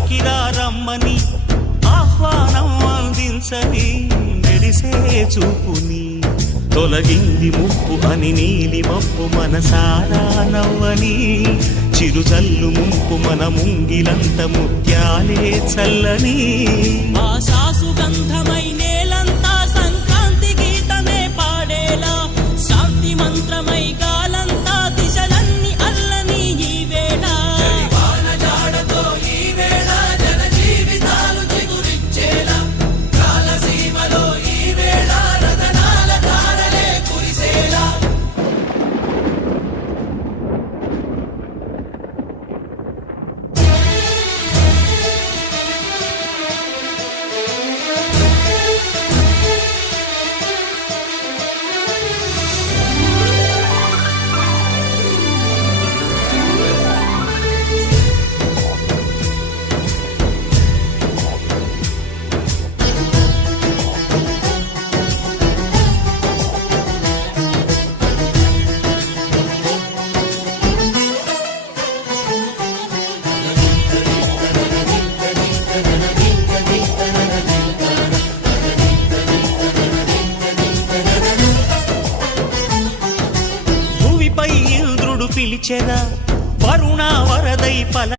తాకిరా రమ్మని ఆహ్వానం అందించని మెరిసే చూపుని తొలగింది ముప్పు అని నీలి మప్పు మనసారా నవ్వని చిరుజల్లు ముంపు మన ముంగిలంత ముత్యాలే చల్లని ఆశాసు గంధమై నేలంతా సంక్రాంతి గీతమే పాడేలా శాంతి మంత్రమై గాలంతా దిశలన్నీ అల్లని ఈ వేళ జాడతో ఈ వేళ జన జీవితాలు చిగురించేలా కాలసీమలో ఈ వేళ రతనాల ధారలే కురిసేలా భూమిపై ఇంద్రుడు పిలిచెరా